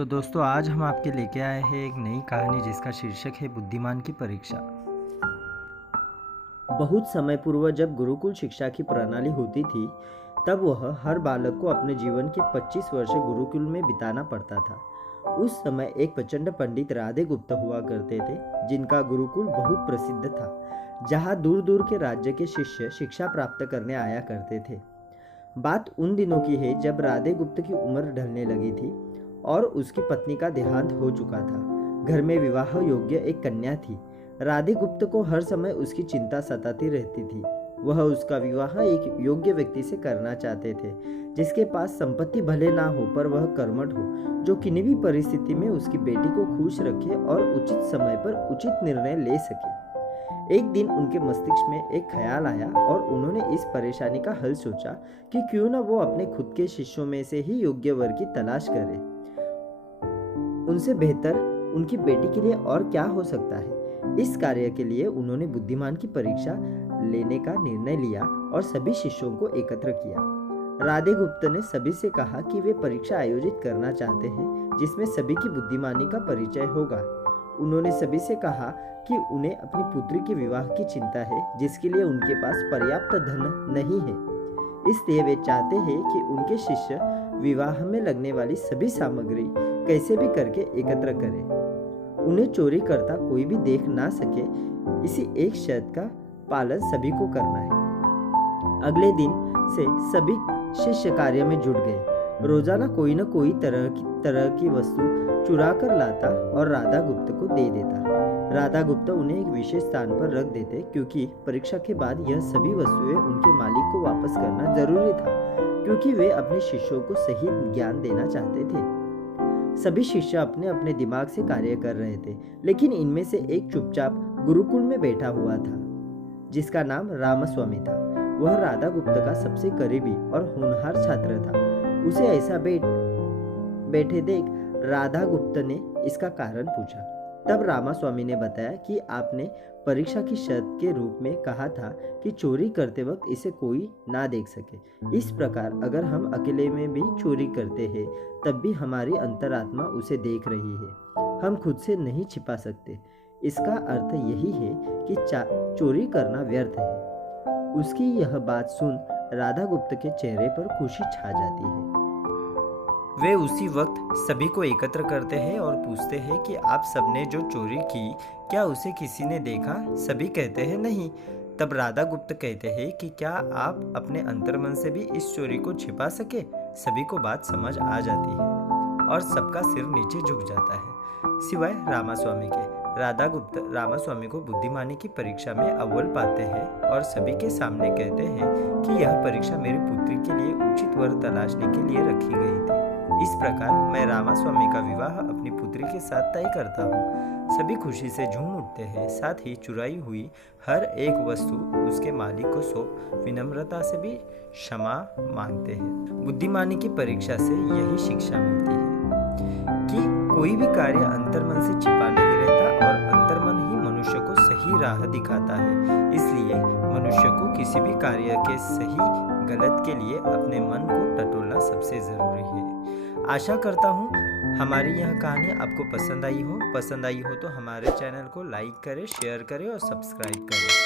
तो दोस्तों आज हम आपके लेके आए हैं एक नई कहानी जिसका शीर्षक है बुद्धिमान की परीक्षा। बहुत समय पूर्व जब गुरुकुल शिक्षा की प्रणाली होती थी, तब वह हर बालक को अपने जीवन के 25 वर्ष गुरुकुल में बिताना पड़ता था। उस समय एक प्रचंड पंडित राधे गुप्त हुआ करते थे, जिनका गुरुकुल बहुत प्रसिद्ध था, जहाँ दूर दूर के राज्य के शिष्य शिक्षा प्राप्त करने आया करते थे। बात उन दिनों की है जब राधे गुप्त की उम्र ढलने लगी थी और उसकी पत्नी का देहांत हो चुका था। घर में विवाह योग्य एक कन्या थी। राधे गुप्त को हर समय उसकी चिंता सताती रहती थी। वह उसका विवाह एक योग्य व्यक्ति से करना चाहते थे, जिसके पास संपत्ति भले ना हो पर वह कर्मठ हो, जो किन्हीं भी परिस्थिति में उसकी बेटी को खुश रखे और उचित समय पर उचित निर्णय ले सके। एक दिन उनके मस्तिष्क में एक ख्याल आया और उन्होंने इस परेशानी का हल सोचा कि क्यों न वो अपने खुद के शिष्यों में से ही योग्य वर की तलाश करें। उनसे बेहतर उनकी बेटी के लिए और क्या हो सकता है। इस कार्य के लिए उन्होंने बुद्धिमान की परीक्षा लेने का निर्णय लिया और सभी शिष्यों को एकत्र किया। राधे गुप्त ने सभी से कहा कि वे परीक्षा आयोजित करना चाहते हैं जिसमें सभी की बुद्धिमानी का परिचय होगा। उन्होंने सभी से कहा कि उन्हें अपनी पुत्री के विवाह की चिंता है, जिसके लिए उनके पास पर्याप्त धन नहीं है। इसलिए वे चाहते हैं कि उनके शिष्य विवाह में लगने वाली सभी सामग्री कैसे भी करके एकत्र करें। उन्हें चोरी करता कोई भी देख ना सके, इसी एक शर्त का पालन सभी को करना है। अगले दिन से सभी शिष्य कार्य में जुट गए। रोजाना कोई न कोई तरह की वस्तु चुरा कर लाता और राधा गुप्त को दे देता। राधा गुप्त उन्हें एक विशेष स्थान पर रख देते, क्योंकि परीक्षा के बाद यह सभी वस्तुएं उनके मालिक को वापस करना जरूरी था, क्योंकि वे अपने शिष्यों को सही ज्ञान देना चाहते थे। सभी शिष्य अपने अपने दिमाग से कार्य कर रहे थे, लेकिन इनमें से एक चुपचाप गुरुकुल में बैठा हुआ था, जिसका नाम रामास्वामी था। वह राधा गुप्त का सबसे करीबी और होनहार छात्र था। उसे ऐसा बैठे देख राधा गुप्त ने इसका कारण पूछा। तब रामास्वामी ने बताया कि आपने परीक्षा की शर्त के रूप में कहा था कि चोरी करते वक्त इसे कोई ना देख सके। इस प्रकार अगर हम अकेले में भी चोरी करते हैं, तब भी हमारी अंतरात्मा उसे देख रही है। हम खुद से नहीं छिपा सकते। इसका अर्थ यही है कि चोरी करना व्यर्थ है। उसकी यह बात सुन राधा गुप्त के चेहरे पर खुशी छा जाती है। वे उसी वक्त सभी को एकत्र करते हैं और पूछते हैं कि आप सबने जो चोरी की, क्या उसे किसी ने देखा? सभी कहते हैं नहीं। तब राधा गुप्त कहते हैं कि क्या आप अपने अंतर्मन से भी इस चोरी को छिपा सके? सभी को बात समझ आ जाती है और सबका सिर नीचे झुक जाता है, सिवाय रामास्वामी के। राधा गुप्त रामास्वामी को बुद्धिमानी की परीक्षा में अव्वल पाते हैं और सभी के सामने कहते हैं कि यह परीक्षा मेरी पुत्री के लिए उचित वर तलाशने के लिए रखी गई थी। इस प्रकार मैं रामास्वामी का विवाह अपनी पुत्री के साथ तय करता हूँ। सभी खुशी से झूम उठते हैं, साथ ही चुराई हुई हर एक वस्तु उसके मालिक को सौंप विनम्रता से भी क्षमा मांगते हैं। बुद्धिमानी की परीक्षा से यही शिक्षा मिलती है कि कोई भी कार्य अंतर्मन से छिपा नहीं रहता और अंतर्मन ही मनुष्य को सही राह दिखाता है। इसलिए मनुष्य को किसी भी कार्य के सही गलत के लिए अपने मन को टटोलना सबसे जरूरी है। आशा करता हूँ हमारी यह कहानी आपको पसंद आई हो तो हमारे चैनल को लाइक करें, शेयर करें और सब्सक्राइब करें।